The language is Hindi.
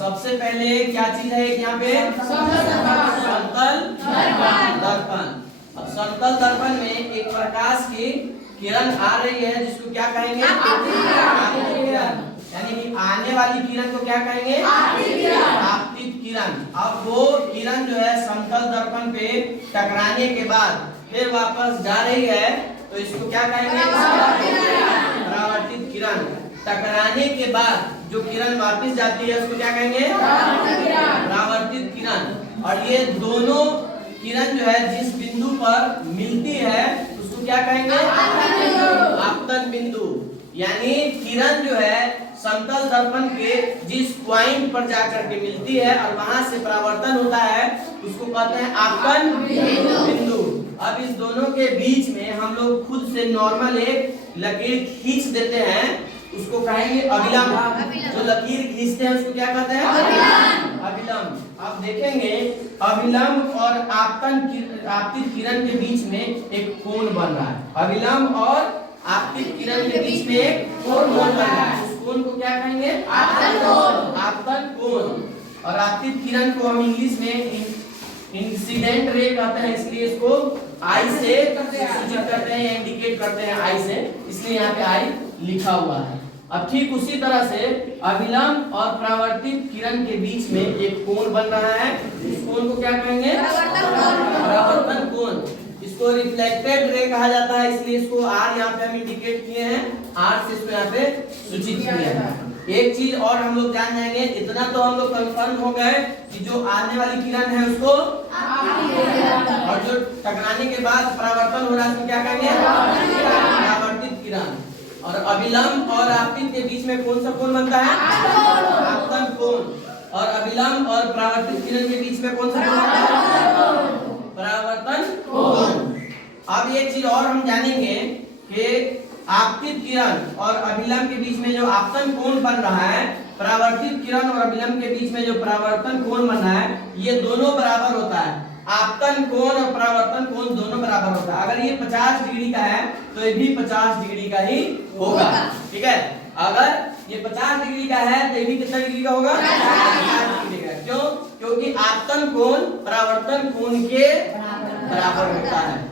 सबसे पहले क्या चीज है यहाँ पे? समतल दर्पण। अब समतल दर्पण में एक प्रकाश की किरण आ रही है जिसको क्या कहेंगे? आपतित किरण। यानी कि आने वाली किरण को क्या कहेंगे? आपतित किरण। अब वो किरण जो है समतल दर्पण पे टकराने के बाद फिर वापस जा रही है तो इसको क्या कहेंगे? परावर्तित किरण। टकराने के बाद जो किरण वापस जाती है उसको क्या कहेंगे? परावर्तित किरण। और ये दोनों किरण जो है जिस बिंदु पर मिलती है उसको क्या कहेंगे? आपतन बिंदु। यानी किरण जो है समतल दर्पण के जिस पॉइंट पर जाकर के मिलती है और वहां से परावर्तन होता है उसको कहते हैं आपतन बिंदु। अब इस दोनों के बीच में हम लोग खुद से नॉर्मल एक लकीर खींच देते हैं, उसको कहेंगे अभिलंब। जो लकीर खींचते हैं उसको क्या कहते हैं? अभिलंब। आप देखेंगे अभिलंब और आपतित किरण के बीच में एक कोण बन रहा है। अभिलंब और आपतित किरण के बीच में एक कोण बन रहा है। उस कोण को क्या कहेंगे? आपतन कोण। और आपतित किरण को हम इंग्लिश में इंसिडेंट रे कहते हैं, इसलिए इसको आई से सूचित करते हैं, इंडिकेट करते हैं आई से, इसलिए यहाँ पे आई लिखा हुआ है। अब ठीक उसी तरह से अभिलंब और परावर्तित किरण के बीच में एक कोण बन रहा है। इस कोण को क्या कहेंगे? परावर्तन कोण। इसको रिफ्लेक्टेड रे कहा जाता है, इसलिए इसको आर यहाँ पे हम इंडिकेट किए हैं, आर से इसको यहाँ पे सूचित किया है। एक चीज और हम लोग जान जाएंगे, इतना तो हम लोग कंफर्म हो गए कि जो आने वाली किरण है उसको और जो टकराने के बाद परावर्तन हो रहा है उसको क्या कहेंगे? परावर्तित किरण। और अभिलंब और आपतित के बीच में कौन सा कोण बनता है? आपतन कोण। और अभिलंब और परावर्तित किरण के बीच में कौन सा कोण बनता है? परावर्तन कोण। अब एक चीज और हम जानेंगे कि आपतित किरण और अभिलंब के बीच में जो आपतन कोण बन रहा है, परावर्तित किरण और अभिलंब के बीच में जो परावर्तन कोण बन रहा है, ये दोनों बराबर होता है। आपतन कोण और परावर्तन कोण दोनों बराबर होता है। अगर ये 50 डिग्री का है तो ये भी 50 डिग्री का ही होगा। ठीक है, अगर ये 50 डिग्री का है तो ये भी कितना डिग्री का होगा? 50 डिग्री का। क्यों? क्योंकि आपतन कोण परावर्तन कोण के बराबर होता है।